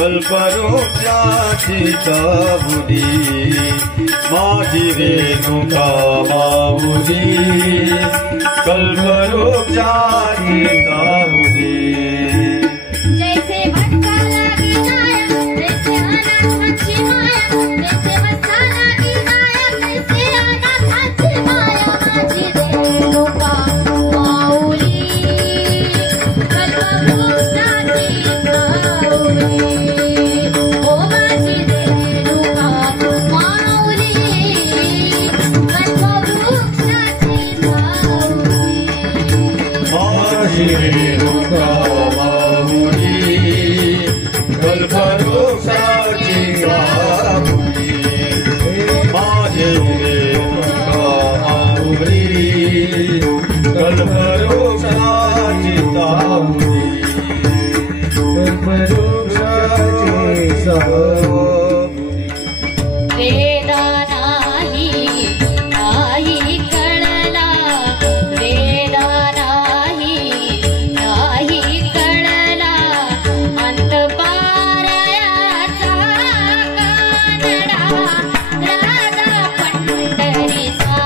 कल्पवृक्षाची सावली माझी रेणुका माऊली कल्पवृक्षाची सावली जैसे भटका लागी जाया जैसे अनाथाची माया जैसे बसा लागी जाया जैसे अनाथाची माया माझी रेणुका माऊली कल्पवृक्षाची सावली ओ माझी रेणुका माऊली कल्पवृक्षाची सावली माझी रेणुका माऊली कल्पवृक्षाची सावली माझी रेणुका माऊली कल्पवृक्षाची सावली कल्पवृक्षाची सावली वेदा नाही नाही कळला वेदा नाही नाही कळला अंत पारायाचा कानडा राजा पंढरीचा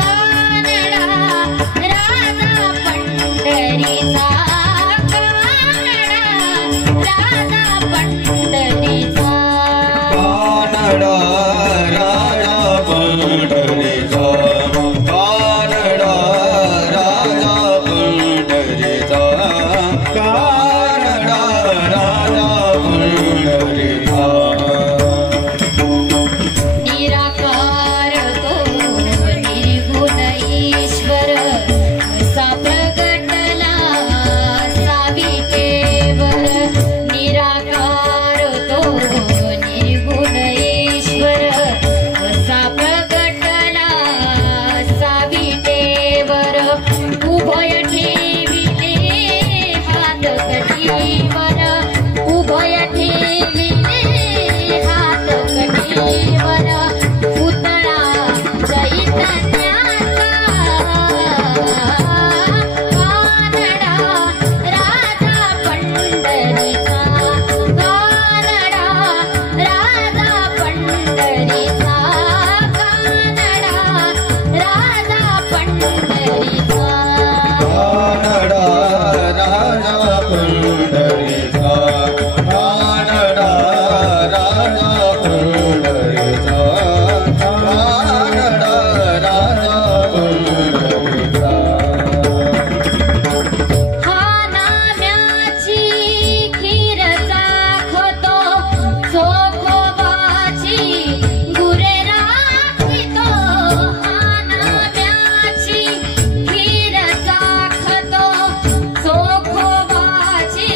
कानडा राजा पंढरीचा कानडा राजा पंढरीचा कानडा राजा पंढरीचा कानडा राजा पंढरीचा कानडा राजा पंढरीचा निराकार तो निर्गुण ईश्वर असा प्रगटला सावितेवर निराकार तो निर्गुण ईश्वर असा प्रगटला सावितेवर उभय ठेविले हात कटीवर उभय ठेविले हात कटीवर पुतळा चैतन्याचा कानडा राजा पंढरीचा कानडा राजा पंढरीचा कानडा राजा पंढरीचा कानडा राजा पंढरीचा कानडा राजा पंढरीचा कानडा राजा पंढरीचा हा नाम्याची खीर चाखतो चोखोबाची गुरे राखितो हा नाम्याची खीर चाखतो चोखोबाची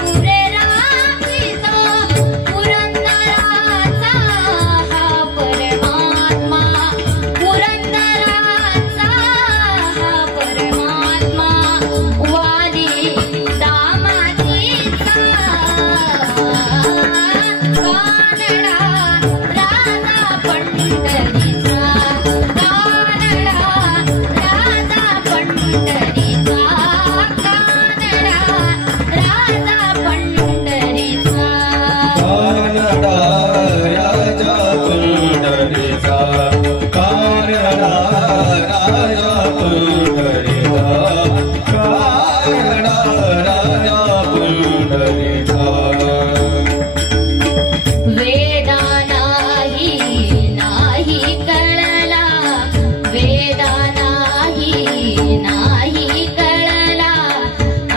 गुरे राखितो पुरंदराचा हा परमात्मा पुरंदराचा हा परमात्मा वाली दामाजीचा कानडा राजा पंढरीचा कानडा राजा पंढरीचा कानडा राजा पंढरीचा कानडा राजा पंढरीचा कानडा राजा पंढरीचा कानडा राजा पंढरीचा वेदा नाही नाही कळला वेदा नाही नाही कळला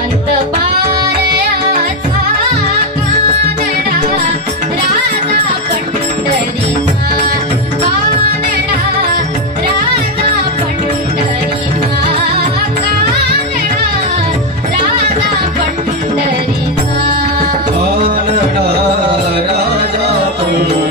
अंत पारायाचा कानडा राजा पंढरीचा कानडा राजा पंढरीचा कानडा राजा पंढरीचा कानडा राजा पंढरीचा